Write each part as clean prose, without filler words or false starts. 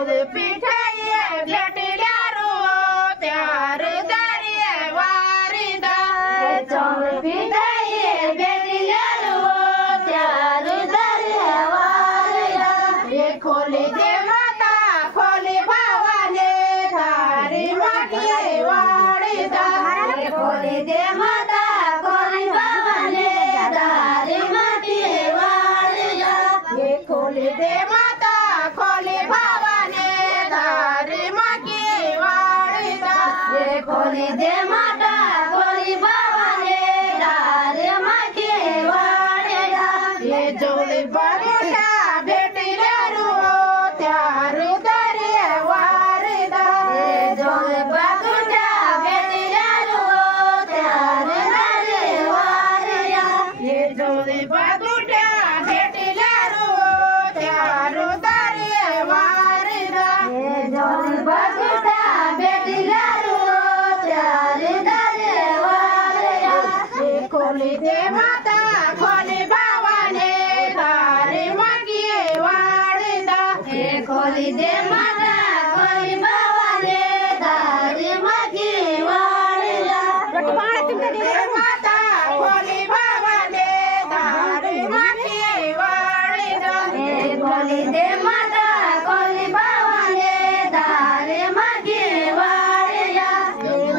पिठाई भेटल्या रो त्यार दारी वारीदा चौल पिठाई भेटल्या रो त्यार दारी वारीदा ये खोली दे माता खोली भावाने धारी माटी वारीदा खोली दे माता खोली भावाने धारी माटी वारीदा ये खोली दे माता खोली भावाने धारी माटी वारीदा ये खोली दे माता खोली भावाने धारी माटी वारीदा ये जोडी बगुटा भेटल्या रो त्यार दारी वारीदा ये जोडी बगुटा भेटल्या रो त्यार दारी वारीदा ये जोडी बगुटा भेटल्या रो त्यार दारी वारीदा ये जोडी बगुटा भेटल्या रो त्यार दारी वारीदा ये खोली दे माता खोली भावाने धारी माटी वारीदा ये खोली दे माता खोली भावाने धारी माटी वारीदा माता खोली भावाने धारी माटी वारीदा ये खोली दे माता खोली भावाने धारी माटी वारीदा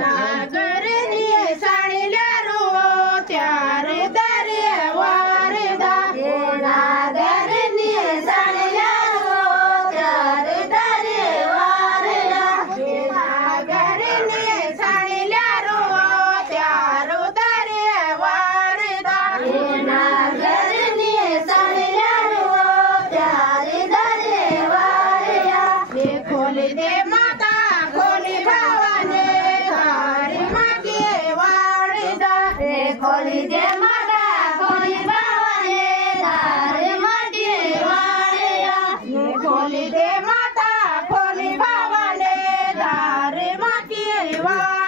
नागरनी साडील्या रो त्यार दारी वारीदा नागरनी साडील्या रो त्यार दारी वारीदा नागरनी साडील्या रो त्यार दारी वारीदा नागरनी साडील्या रो त्यार दारी वारीदा ये खोली दे माता खोली भावाने धारी माटी वारीदा ये खोली दे माता खोली भावाने धारी माटी वारीदा ये खोली दे माता खोली भावाने धारी माटी वारीदा